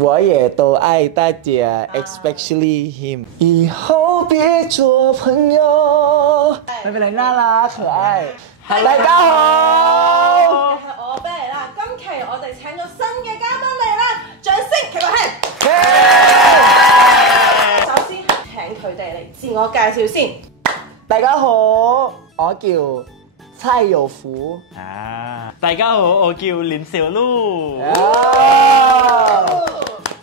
我也都爱大家 especially him 以后别做朋友ไม่เป็นไรน่ารัก可愛大家好係我俾你啦，今期我哋請咗新嘅嘉賓嚟啦，掌聲俾個氣。首先請佢哋嚟自我介紹先。大家好，我叫蔡有福。大家好，我叫林小璐。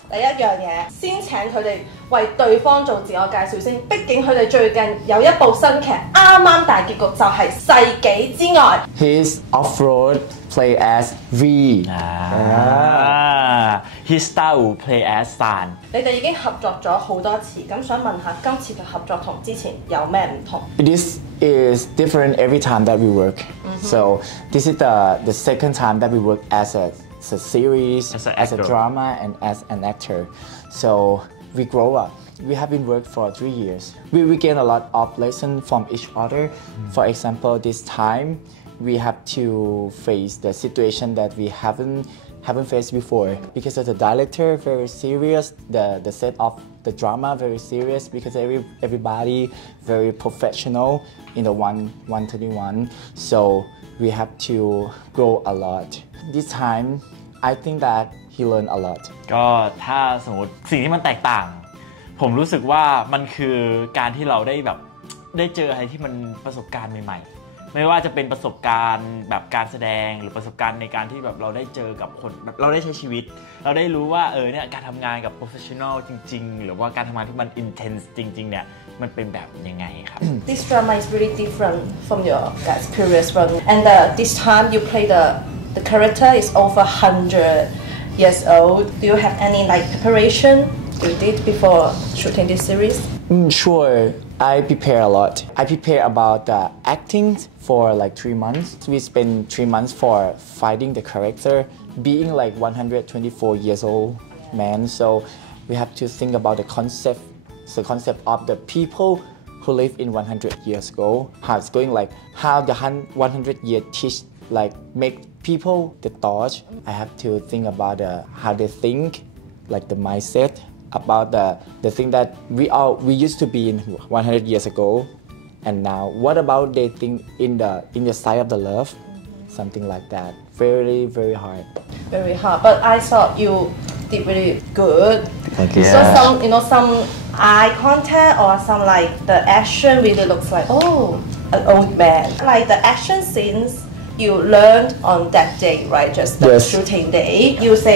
第一樣嘢，先請佢哋為對方做自我介紹先。畢竟佢哋最近有一部新劇，啱啱大結局就係《世紀之外》。His off-road play as V。His style play as San。你哋已經合作咗好多次，咁想問下今次嘅合作同之前有咩唔同 ？This is different every time that we work. So this is the second time that we work as a series, as a drama, and as an actor. So we grow up. We have been working for 3 years. We gain a lot of lessons from each other. For example, this time we have to face the situation that we haven't faced before because of the director very serious, the set of the drama very serious because everybody very professional in the 121. So we have to grow a lot. This time, I think that he learned a lot. ก็ถ้าสมมติสิ่งที่มันแตกต่างผมรู้สึกว่ามันคือการที่เราได้แบบได้เจออะไรที่มันประสบการณ์ใหม่ๆไม่ว่าจะเป็นประสบการณ์แบบการแสดงหรือประสบการณ์ในการที่แบบเราได้เจอกับคนแบบเราได้ใช้ชีวิตเราได้รู้ว่าเนี่ยการทำงานกับ professional จริงๆหรือว่าการทำงานที่มัน intense จริงๆเนี่ยมันเป็นแบบยังไงครับ This drama is really different from your guys' previous one, and this time you play the character is over 100 years old. Do you have any preparation you did before shooting this series? Sure, I prepare a lot. I prepare about the acting for 3 months. We spend 3 months for fighting the character, being 124 years old man. So we have to think about the concept of the people who live in 100 years ago. How it's going how the 100 year teach make people the thought. I have to think about how they think, the mindset about the thing that we used to be in 100 years ago, and now what about they think in the side of the love, something like that. Very very hard. Very hard, but I thought you did really good. Thank you. So some eye contact or some the action really looks like an old man. The action scenes you learned on that day, right? Just the shooting day. You say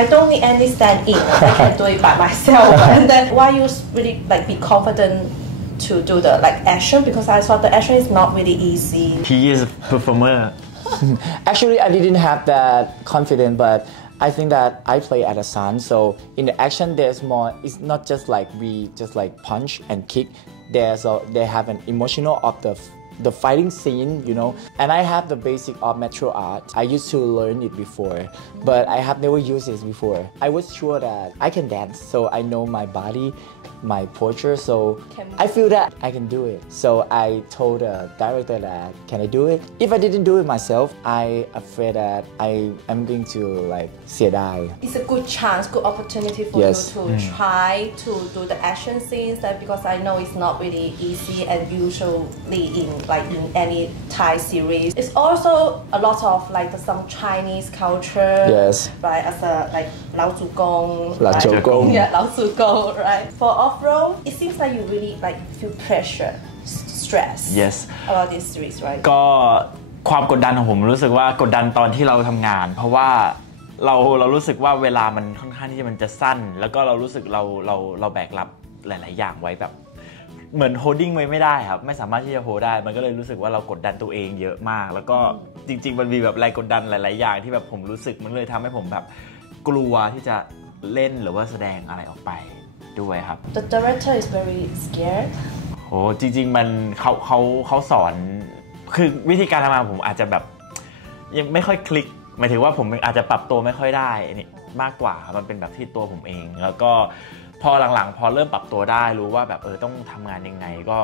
I don't need any stand-in. I can do it by myself. And then why you really be confident to do the action? Because I thought the action is not really easy. He is a performer. Actually, I didn't have that confidence, but I think that I play as a son. So in the action, there's more. It's not just we just punch and kick. They have an emotional of the fighting scene, and I have the basic of martial art. I used to learn it before, but I have never used it before. I was sure that I can dance, so I know my body, my posture, so I feel that I can do it. So I told the director that, can I do it? If I didn't do it myself, I afraid that I am going toเสียดาย It's a good chance, good opportunity for you to try to do the action scenes, because I know it's not really easy and usually in any Thai series. It's also a lot of some Chinese culture, right? As a Lao Tzu Gong, yeah, Lao Tzu Gong, right? For off-road, it seems like you really feel pressure, stress. Yes. About this series, right? ก็ความกดดันของผมรู้สึกว่ากดดันตอนที่เราทำงานเพราะว่าเรารู้สึกว่าเวลามันค่อนข้างที่มันจะสั้นแล้วก็เรารู้สึกเราแบกรับหลายๆอย่างไว้แบบเหมือนโฮลดิ้งไว้ไม่ได้ครับไม่สามารถที่จะโฮได้มันก็เลยรู้สึกว่าเรากดดันตัวเองเยอะมากแล้วก็จริงๆมันมีแรงกดดันหลายๆอย่างที่แบบผมรู้สึกมันเลยทำให้ผมแบบกลัวที่จะเล่นหรือว่าแสดงอะไรออกไปด้วยครับ The director is very scared. โหจริงๆมันเขาสอนคือวิธีการทำงานผมอาจจะแบบยังไม่ค่อยคลิกหมายถึงว่าผมอาจจะปรับตัวไม่ค่อยได้นี่มากกว่ามันเป็นแบบที่ตัวผมเองแล้วก็พอหลังๆพอเริ่มปรับตัวได้รู้ว่าแบบต้องทำงานยังไงก็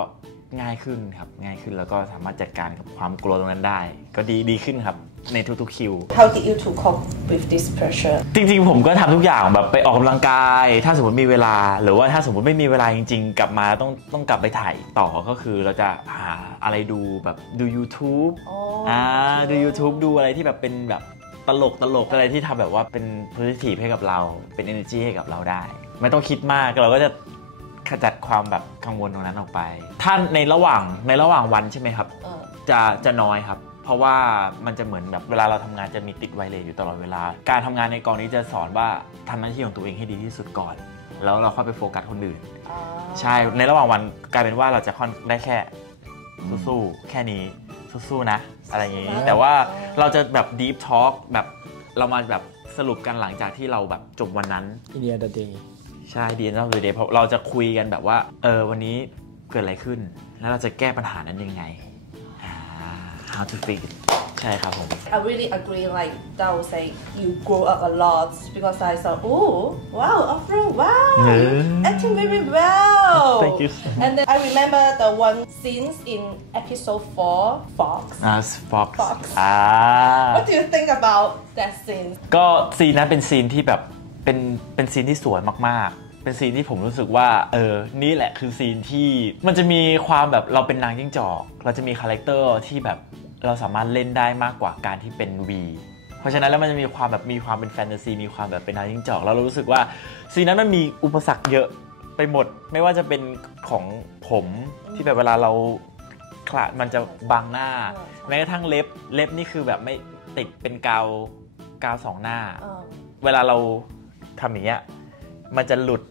ง่ายขึ้นครับง่ายขึ้นแล้วก็สามารถจัดการกับความกลัวตรงนั้นได้ก็ดีขึ้นครับในทุกๆคิว How did you to cope with this pressure จริงๆผมก็ทำทุกอย่างแบบไปออกกำลังกายถ้าสมมติมีเวลาหรือว่าถ้าสมมติไม่มีเวลาจริงๆกลับมาต้องกลับไปถ่ายต่อก็คือเราจะหาอะไรดูแบบดู YouTube ดู YouTube ดูอะไรที่แบบเป็นแบบตลกอะไรที่ทำแบบว่าเป็น positive ให้กับเราเป็น energy ให้กับเราได้ไม่ต้องคิดมากเราก็จะขจัดความแบบกังวลตรงนั้นออกไปถ้าในระหว่างวันใช่ไหมครับจะน้อยครับเพราะว่ามันจะเหมือนแบบเวลาเราทำงานจะมีติดไวเลสอยู่ตลอดเวลาการทำงานในกองนี้จะสอนว่าทำหน้าที่ของตัวเองให้ดีที่สุดก่อนแล้วเราค่อยไปโฟกัสคนอื่นใช่ในระหว่างวันกลายเป็นว่าเราจะได้แค่สู้ๆแค่นี้สู้ๆนะอะไรอย่างนี้แต่ว่าเราจะแบบ deep talk แบบเรามาแบบสรุปกันหลังจากที่เราแบบจบวันนั้น In the end of the day ใช่ The end of the day เพราะเราจะคุยกันแบบว่าวันนี้เกิดอะไรขึ้นแล้วเราจะแก้ปัญหานั้นยังไงhow to fix it ใช่ครับผม I really agree like that would say you grow up a lot because I saw oh wow Afro wow acting very well thank you and then I remember the one scenes in episode 4 Fox Fox what do you think about that scene ก็ซีนนั้นเป็นซีนที่แบบเป็นซีนที่สวยมากๆเป็นซีนที่ผมรู้สึกว่านี่แหละคือซีนที่มันจะมีความแบบเราเป็นนางจิ้งจอกเราจะมีคาแรคเตอร์ที่แบบเราสามารถเล่นได้มากกว่าการที่เป็น V เพราะฉะนั้นแล้วมันจะมีความเป็นแฟนตาซีมีความแบบเป็นนางจิ้งจอกแล้วเรารู้สึกว่าซีนนั้นมันมีอุปสรรคเยอะไปหมดไม่ว่าจะเป็นของผมที่แบบเวลาเราคลาดมันจะบังหน้าแม้กระทั่งเล็บนี่คือแบบไม่ติดเป็นกาวสองหน้าเวลาเราทำอย่างเงี้ยมันจะหลุด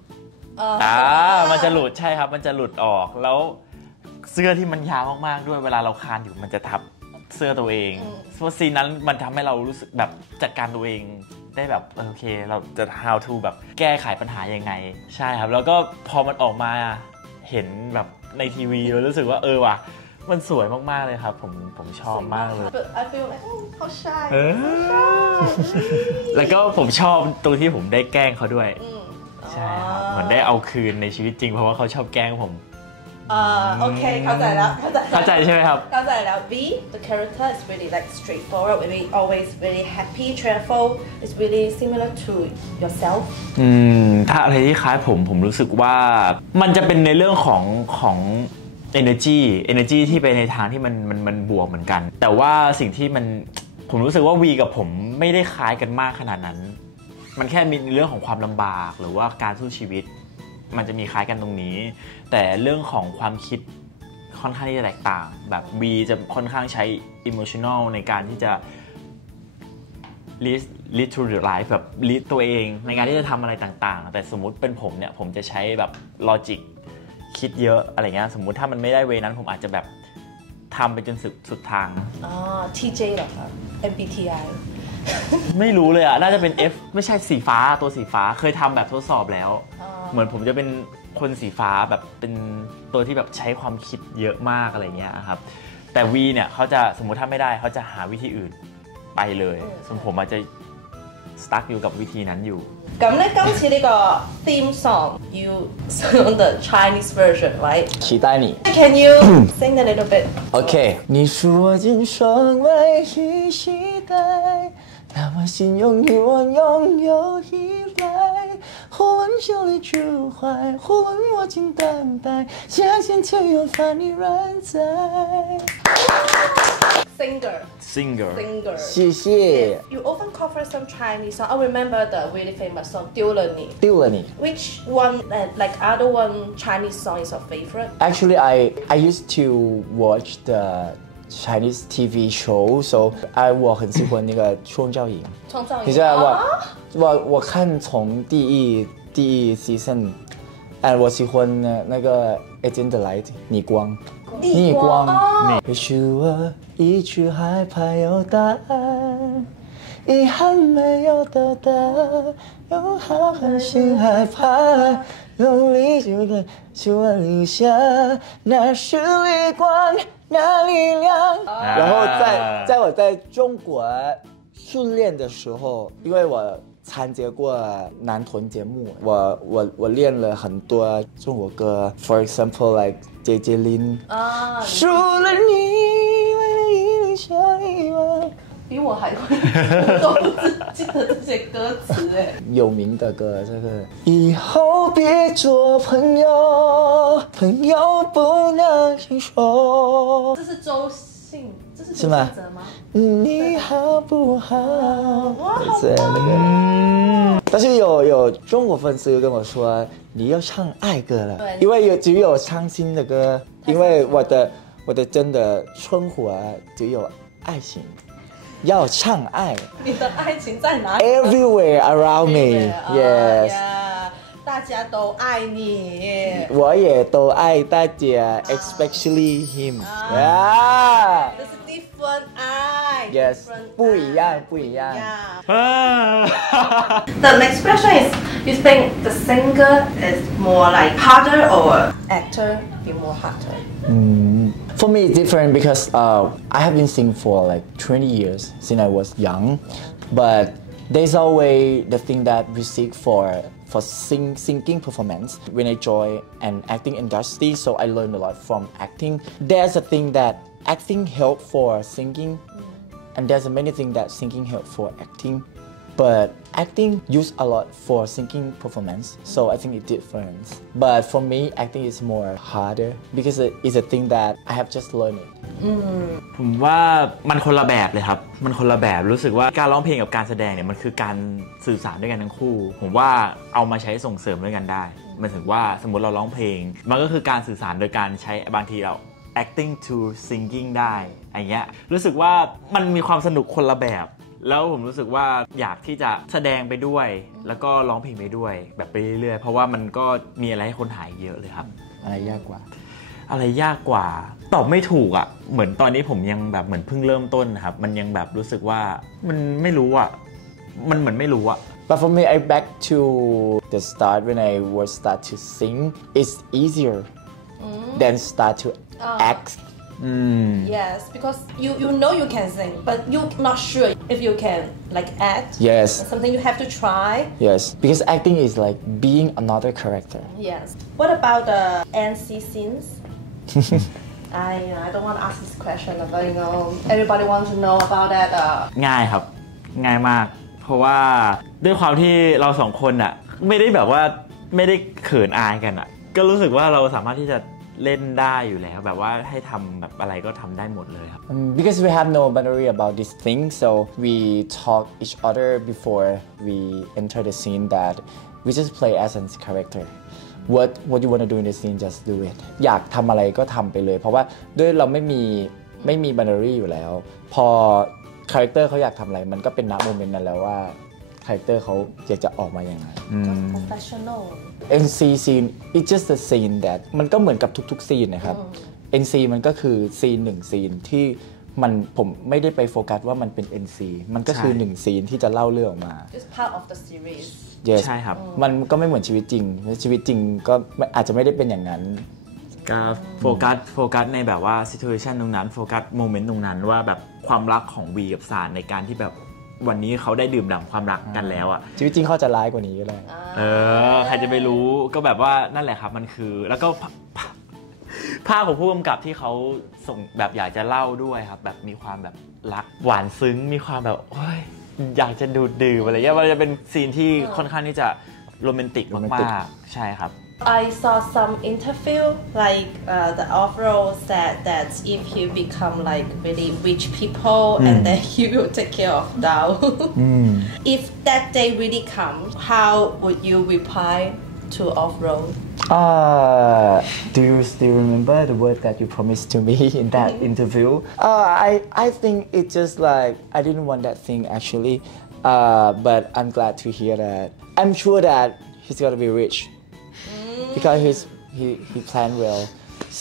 มันจะหลุดใช่ครับมันจะหลุดออกแล้วเสื้อที่มันยาวมากๆด้วยเวลาเราคานอยู่มันจะทับเสื้อตัวเองเพราะซีนนั้นมันทำให้เรารู้สึกแบบจัดการตัวเองได้แบบโอเคเราจะ how to แบบแก้ไขปัญหายังไงใช่ครับแล้วก็พอมันออกมาเห็นแบบในทีวีเรารู้สึกว่าว่ะมันสวยมากๆเลยครับผมชอบมากเลย I feel like how shy แล้วก็ผมชอบตรงที่ผมได้แกล้งเขาด้วยใช่ครับเหมือนได้เอาคืนในชีวิตจริงเพราะว่าเขาชอบแกล้งผมโอเคเข้าใจแล้วเข้าใจใช่ไหมครับเข้าใจแล้ว V the character is really like straightforward really always very happy cheerful it's really similar to yourself ถ้าอะไรที่คล้ายผมรู้สึกว่ามันจะเป็นในเรื่องของ energy ที่ไปในทางที่มันบวกเหมือนกันแต่ว่าสิ่งที่ผมรู้สึกว่า V กับผมไม่ได้คล้ายกันมากขนาดนั้นมันแค่มีเรื่องของความลำบากหรือว่าการสู้ชีวิตมันจะมีคล้ายกันตรงนี้แต่เรื่องของความคิดค่อนข้างที่จะแตกต่างแบบ V จะค่อนข้างใช้ emotional ในการที่จะ lead to the life แบบ lead ตัวเองในการที่จะทำอะไรต่างๆแต่สมมุติเป็นผมเนี่ยผมจะใช้แบบ logic คิดเยอะอะไรเงี้ยสมมุติถ้ามันไม่ได้เวนั้นผมอาจจะแบบทำไปจนสุดทางTJ เหรอครับ MBTI ไม่รู้เลยอ่ะน่าจะเป็น F ไม่ใช่สีฟ้าตัวสีฟ้าเคยทำแบบทดสอบแล้วเหมือนผมจะเป็นคนสีฟ้าแบบเป็นตัวที่แบบใช้ความคิดเยอะมากอะไรเงี้ยครับแต่ V เนี่ยเขาจะสมมุติถ้าไม่ได้เขาจะหาวิธีอื่นไปเลยส่วนผมอาจจะสตั๊กอยู่กับวิธีนั้นอยู่咁咧今次呢個 theme song you sing the Chinese version right 期待你 Can you sing a little bit OK 你是我今生唯一期待那么心拥你我拥有依赖忽闻酒里之怀忽闻我竟淡白相信就有翻你软在Singer 谢谢 You often cover some Chinese song I remember the really famous song 丢了你 Which one like other one Chinese song is your favorite Actually I used to watch the Chinese TV show so 我很喜欢那个创造营你知道我看从第一 season 我喜欢那个 Agent Light 逆光也许我一直害怕有答案遗憾没有得到又好狠心害怕用力就留下那是微光那力量然后在我在中国训练的时候因为我参加过男团节目，我练了很多中国歌 ，for example like 杰杰林啊，除了你，为了一零下一万，比我还会，我都不记得这些歌词哎。有名的歌，这个以后别做朋友，朋友不能听说。这是周信，这是周是吗信哲吗？你好不好？哇，好对那棒！个。但是有中国粉丝跟我说你要唱爱歌了，对因为只有伤心的歌，因为我的真的生活只有爱情，要唱爱。你的爱情在哪里 Everywhere around me, yes. 大家都爱你。我也都爱大家，especially him. Yeah. 这是 different 爱 Yes. different 不一样，不一样。The next question is, you think the singer is more like harder or actor be more harder? For me, it's different because I have been singing for like 20 years since I was young, but there's always the thing that we seek for singing performance when I join an acting industry. So I learned a lot from acting. There's a thing that acting help for singing, and there's many things that singing help for acting. But acting use a lot for singing performance, so I think it's different. But for me, acting is more harder because it's a thing that I have just learned it. ผมว่ามันคนละแบบเลยครับมันคนละแบบรู้สึกว่าการร้องเพลงกับการแสดงเนี่ยมันคือการสื่อสารด้วยกันทั้งคู่ผมว่าเอามาใช้ส่งเสริมด้วยกันได้หมายถึงว่าสมมติเราร้องเพลงมันก็คือการสื่อสารโดยการใช้บางทีเรา acting to singing ได้อย่างเงี้ยรู้สึกว่ามันมีความสนุกคนละแบบแล้วผมรู้สึกว่าอยากที่จะแสดงไปด้วยแล้วก็ร้องเพลงไปด้วยแบบไปเรื่อยๆเพราะว่ามันก็มีอะไรให้คนหายเยอะเลยครับอะไรยากกว่าตอบไม่ถูกอ่ะเหมือนตอนนี้ผมยังแบบเหมือนเพิ่งเริ่มต้นครับมันยังแบบรู้สึกว่ามันไม่รู้อ่ะมันเหมือนไม่รู้อ่ะ But for me, I back to the start when I was start to sing. It's easier than start to act. Yes, because you know you can sing, but you're not sure if you can like act. Yes. It's something you have to try. Yes, because acting is like being another character. Yes. What about the NC scenes? I don't want to ask this question, but you know everybody wants to know about that. ง่ายครับง่ายมากเพราะว่าด้วยความที่เราสองคนอ่ะไม่ได้แบบว่าไม่ได้เขินอายกันอ่ะก็รู้สึกว่าเราสามารถที่จะเล่นได้อยู่แล้วแบบว่าให้ทำแบบอะไรก็ทำได้หมดเลยครับ Because we have no boundary about this thing, so we talk each other before we enter the scene that we just play as a character. What you want to do in the scene, just do it. อยากทำอะไรก็ทำไปเลยเพราะว่าด้วยเราไม่มีบันดารี่อยู่แล้วพอคาแรคเตอร์เขาอยากทำอะไรมันก็เป็นณโมเมนต์นั้นแล้วว่าคาแรคเตอร์เขาอยากจะออกมาอย่างไร Just professional. NC scene it's just a scene that มันก็เหมือนกับทุกๆซีนนะครับ NC มันก็คือซีนหนึ่งซีนที่ผมไม่ได้ไปโฟกัสว่ามันเป็น NC มันก็คือหนึ่งซีนที่จะเล่าเรื่องออกมา It's part of the series. Yes ใช่ครับมันก็ไม่เหมือนชีวิตจริงชีวิตจริงก็อาจจะไม่ได้เป็นอย่างนั้นก็โฟกัสในแบบว่า situation ตรงนั้นโฟกัสโมเมนต์ตรงนั้นว่าแบบความรักของวีกับซานในการที่แบบวันนี้เขาได้ดื่มด่ำความรักกันแล้วอ่ะชีวิตจริงเขาจะร้ายกว่านี้ก็ได้ใครจะไปรู้ก็แบบว่านั่นแหละครับมันคือแล้วก็ภาพของผู้กำกับที่เขาส่งแบบอยากจะเล่าด้วยครับแบบมีความแบบรักหวานซึ้งมีความแบบโอ้ยอยากจะดูดดื่มอะไรเงี้ยมันจะเป็นซีนที่ค่อนข้างที่จะโรแมนติกมากๆใช่ครับI saw some interview like the overall said that if you become like really rich people and then you will take care of Dao. If that day really comes, how would you reply to off-road? Do you still remember the word that you promised to me in that interview? I think it's just like I didn't want that thing actually, but I'm glad to hear that. I'm sure that he's gonna be rich because he planned well.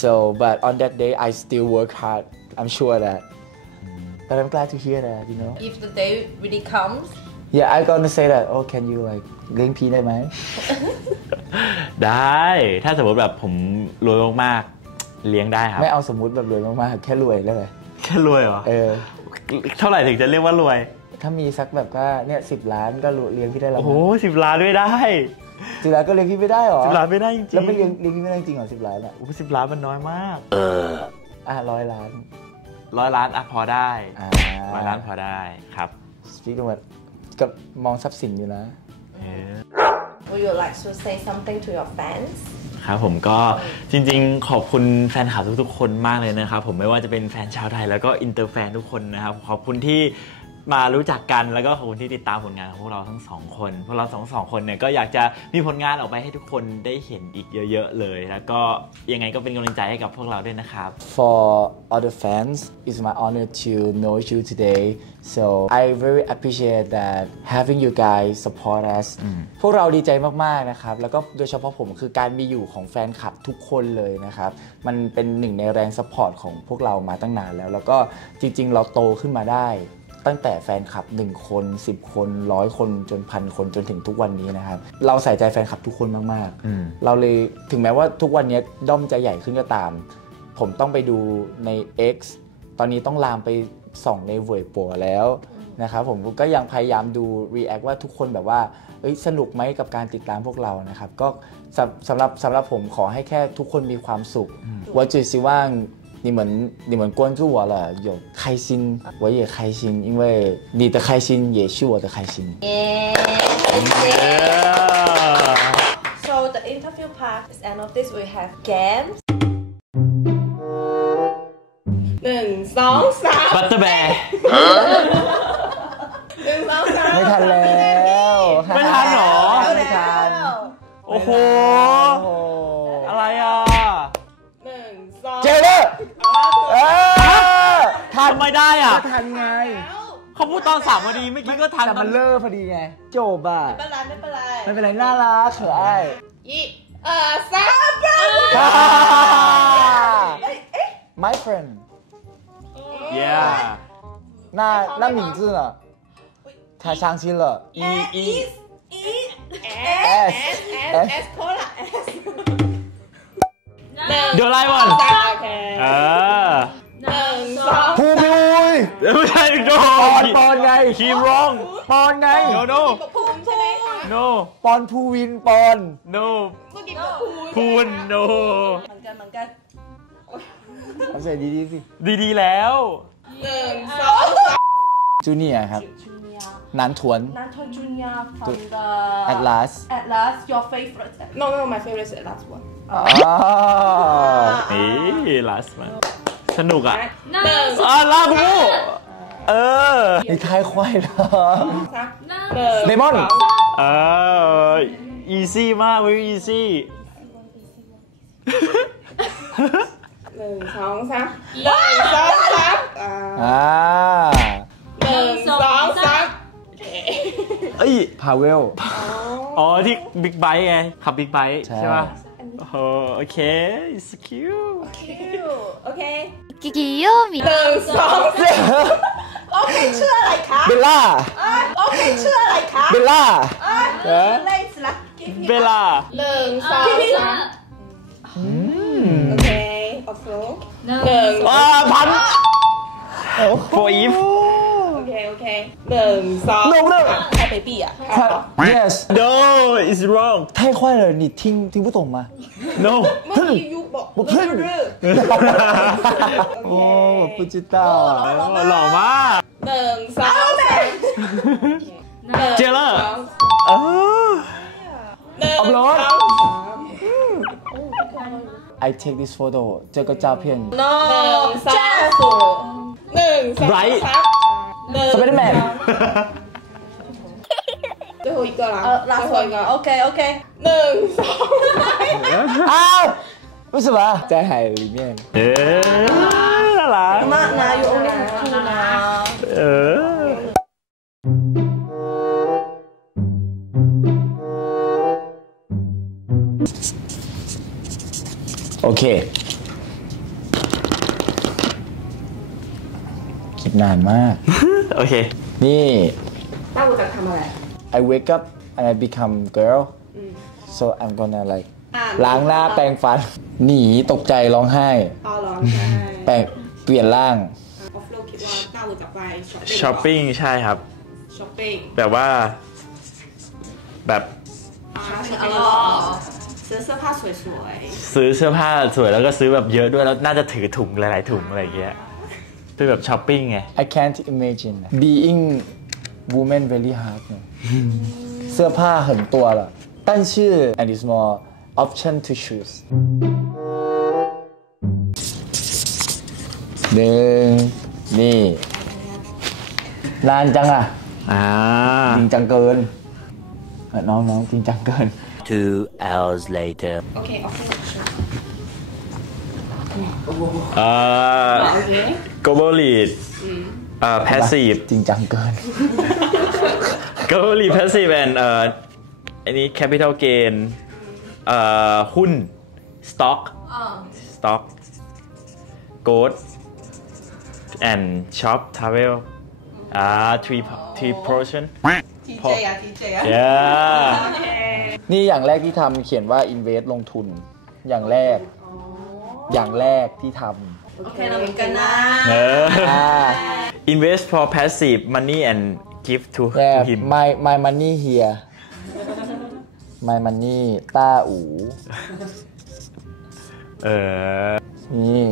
So, but on that day I still work hard. I'm sure that. But I'm glad to hear that, you know. If the day really comes. Yeah, I'm gonna say that. Oh, can you like เลี้ยงพี่ได้ไหม ได้ถ้าสมมติแบบผมรวยมากๆเลี้ยงได้ครับไม่เอาสมมุติแบบรวยมากๆแค่รวยได้ไหมแค่รวยเหรอเท่าไหร่ถึงจะเรียกว่ารวย ถ้ามีสักแบบว่าเนี่ย10 ล้านก็เลี้ยงพี่ได้แล้ว โอ้โห10 ล้านไม่ได้ 10 ล้านก็เลี้ยงพี่ไม่ได้หรอ 10 ล้านไม่ได้จริงๆแล้วไม่เลี้ยงพี่ไม่ได้จริงหรอ10 ล้านอ่ะ โอ้10 ล้านมันน้อยมาก100 ล้าน100 ล้านพอได้100 ล้านพอได้ครับ speak ดูกับมองทรัพย์สินอยู่นะ Would you like to say something to your fans ครับผมก็จริงๆขอบคุณแฟนคลับทุกๆคนมากเลยนะครับผมไม่ว่าจะเป็นแฟนชาวไทยแล้วก็อินเตอร์แฟนทุกคนนะครับขอบคุณที่มารู้จักกันแล้วก็ขอบคุณที่ติดตามผลงานของพวกเราทั้ง2 คนพวกเราสองคนเนี่ยก็อยากจะมีผลงานออกไปให้ทุกคนได้เห็นอีกเยอะๆเลยแล้วก็ยังไงก็เป็นกำลังใจให้กับพวกเราด้วยนะครับ For all the fans it's my honor to know you today so I very appreciate that having you guys support us พวกเราดีใจมากๆนะครับแล้วก็โดยเฉพาะผมคือการมีอยู่ของแฟนคลับทุกคนเลยนะครับมันเป็นหนึ่งในแรงซัพพอร์ตของพวกเรามาตั้งนานแล้วก็จริงๆเราโตขึ้นมาได้ตั้งแต่แฟนคลับ1 คน10 คน100 คนจน1,000 คนจนถึงทุกวันนี้นะครับเราใส่ใจแฟนคลับทุกคนมากๆเราเลยถึงแม้ว่าทุกวันนี้ด้อมจะใหญ่ขึ้นก็ตามผมต้องไปดูใน X ตอนนี้ต้องลามไปส่องในเว่ยปัวแล้วนะครับผมก็ยังพยายามดู react ว่าทุกคนแบบว่าสนุกไหมกับการติดตามพวกเรานะครับก็สำหรับผมขอให้แค่ทุกคนมีความสุขว่าจุดสิว่าง你们关注我了，有开心，我也开心，因为你的开心也是我的开心。So the interview part is end of this. We have games. 1 2 3 บัตเตอร์แบร์ 1 2 3ไม่ทันแล้ว ไม่ทันหรอ ไม่ทัน โอ้โหอะไรอ่ะเจอเลยทันไม่ได้อ่ะทันไงเขาพูดตอน3 นาทีเมื่อกี้ก็ทันแต่มันเลิกพอดีไงโจบอ่ะไม่เป็นไรน่ารักเขยMy friend Yeah 那名字呢太伤心了 S โคล่ะ S โดราเอมอนภูมิไม่ใช่โดปอนไงคีมร้องปอนไงโนภูมิใช่ไหมคะ No ปอนภูวินปอน No เมื่อกี้ก็พูน No เหมือนกันเอาใส่ดีๆสิดีๆแล้ว1 2 จูเนียร์ครับนันทวนจูเนียร์ from the Atlas your favorite no my favorite is Atlas one นี่ last มาสนุกอ่ะลาบูนี่ท้ายควายเหรอเลมอนeasy มาก very easy 1 2 3 1 2 3 1 2 3พาเวลอ๋อที่บิ๊กไบค์ไงขับบิ๊กไบค์ใช่ป่ะโอเค it's cute โอเคกี่โยมี1 2 3โอเคชื่ออะไรคะเบลล่าโอเคชื่ออะไรคะเบลล่าเบลล่า1 2 3โอเคออฟโร1พันโฟอีฟโอเค1 2 3太卑鄙啊Yes No it's wrong 太坏了你听不懂吗 No เมื่อกี้ยูบอก我喷哦我不知道啊หล่อมาก1 2 3เจเลอร์อัพโหลดI take this photo 这个照片 No 1 2 Bright สไปเดอร์แมน最后一个啦最后一个 OK 1 2为什么在海里面น่ารัก那有 only have two นะโอเคคิดนานมากโอเคนี่ต้าอูจะทำอะไร I wake up and I become girl so I'm gonna like ล้างหน้าแปรงฟันหนีตกใจร้องไห้ร้องไห้เปลี่ยนร่างออฟโรดคิดว่าต้าอูจะไปช้อปปิ้งใช่ครับ ช้อปปิ้งแบบว่าแบบซื้อเสื้อผ้าสวยๆซื้อเสื้อผ้าสวยแล้วก็ซื้อแบบเยอะด้วยแล้วน่าจะถือถุงหลายๆถุงอะไรอย่างเงี้ยคือแบบช้อปปิ้งไง I can't imagine being woman very hard เสื้อผ้า很多了但是 and it's more option to choose หนึ่งนี่นานจังอ่ะจริงจังเกินน้องจริงจังเกิน 2 hours later โอเคglobal lead passive จริงจังเกิน global lead passive and อันนี้ capital gain หุ้น stock gold and shop travel 3 portion TJ อ่ะ TJ อ่ะ yeah นี่อย่างแรกที่ทำเขียนว่า invest ลงทุนอย่างแรกที่ทำโอเคเราเหมือนกันนะ invest for passive money and give to him my money here my money ต้าอูนี่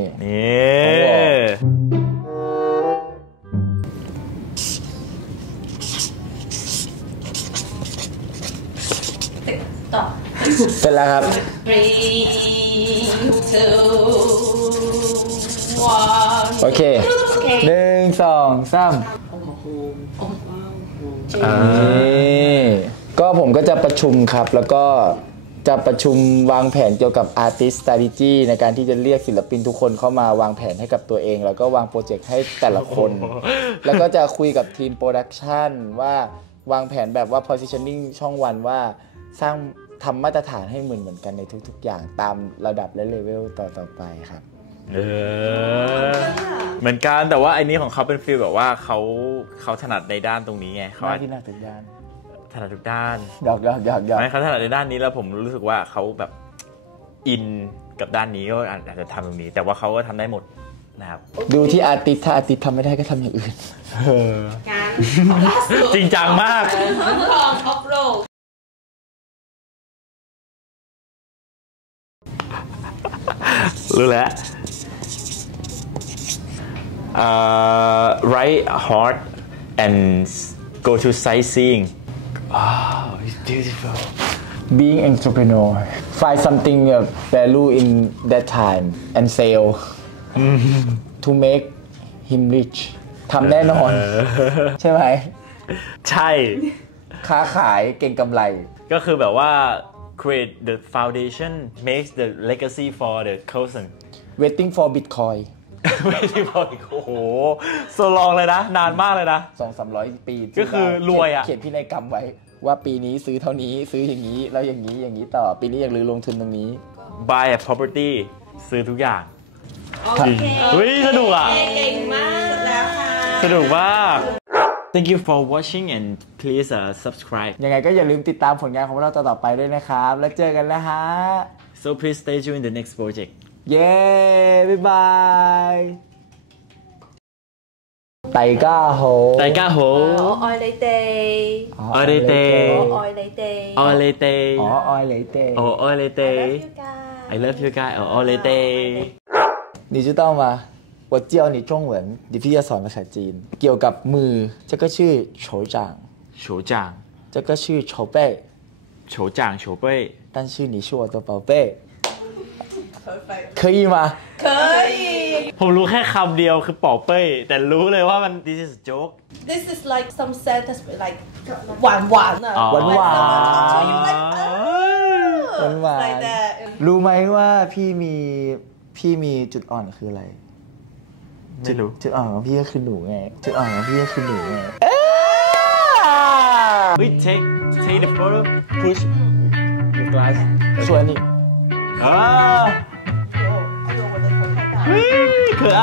ต่อเสร็จแล้วครับ 3 2 1 โอเค1 2 3ก็ผมก็จะประชุมครับแล้วก็จะประชุมวางแผนเกี่ยวกับ artist strategy ในการที่จะเรียกศิลปินทุกคนเข้ามาวางแผนให้กับตัวเองแล้วก็วางโปรเจกต์ให้แต่ละคน แล้วก็จะคุยกับทีมโปรดักชันว่าวางแผนแบบว่า positioning ช่องวันว่าสร้างทำมาตรฐานให้เหมือนกันในทุกๆอย่างตามระดับและเลเวลต่อไปครับเหมือนกันแต่ว่าไอ้นี้ของเขาเป็นฟีลแบบว่าเขาถนัดในด้านตรงนี้ไงเขาที่ถนัดทุกด้านถนัดทุกด้านหยอกไม่เขาถนัดในด้านนี้แล้วผมรู้สึกว่าเขาแบบอินกับด้านนี้ก็อาจจะทำตรงนี้แต่ว่าเขาก็ทำได้หมดนะครับดูที่อาร์ติสถ้าอาร์ติสทำไม่ได้ก็ทำอย่างอื่นงานของล่าสุดจริงจังมากของท็อปโลกรู้แล้ว write hard and go to sightseeing it's beautiful being entrepreneur find something value in that time and sell to make him rich ทำแน่นอนใช่ไหมใช่ค้าขายเก่งกำไรก็คือแบบว่าcreate the foundation makes the legacy for the cousin waiting for bitcoin waiting for bitcoin โอ้โหโซลองเลยนะนานมากเลยนะ 200-300 ปีก็คือรวยอ่ะเขียนพินัยกรรมไว้ว่าปีนี้ซื้อเท่านี้ซื้ออย่างนี้แล้วอย่างนี้ต่อปีนี้อยากลือลงทุนตรงนี้ buy a property ซื้อทุกอย่างโอเคเฮ้ยสนุกอ่ะเก่งมากแล้วค่ะสนุกมาก Thank you for watching and please subscribe ยังไงก็อย่าลืมติดตามผลงานของเราต่อไปด้วยนะครับแล้วเจอกันแล้วฮะ So please stay tuned in the next project เย้บ๊ายบายไตก้าโหออยเลยเตออยเลยเตออยเลยเตออยเลยเตออยเลยเตออยเลยเต I love you guys ออยเลยเต你知道吗我教你中文你พี่จะสอนภาษาจีนเกี่ยวกับมือ这个是手掌这个是手背手掌手背但是你是我的宝贝可以吗可以ผมรู้แค่คำเดียวคือป๋อเป้แต่รู้เลยว่ามัน this is a joke this is like some sentence like หวานอ่ะหวานรู้ไหมว่าพี่มีจุดอ่อนคืออะไรไม่รู้จุดอ่อนของพี่ก็คือหนูไงจุดอ่อนของพี่ก็คือหนูไงWe take the photo push the glass ช่วยนี่可爱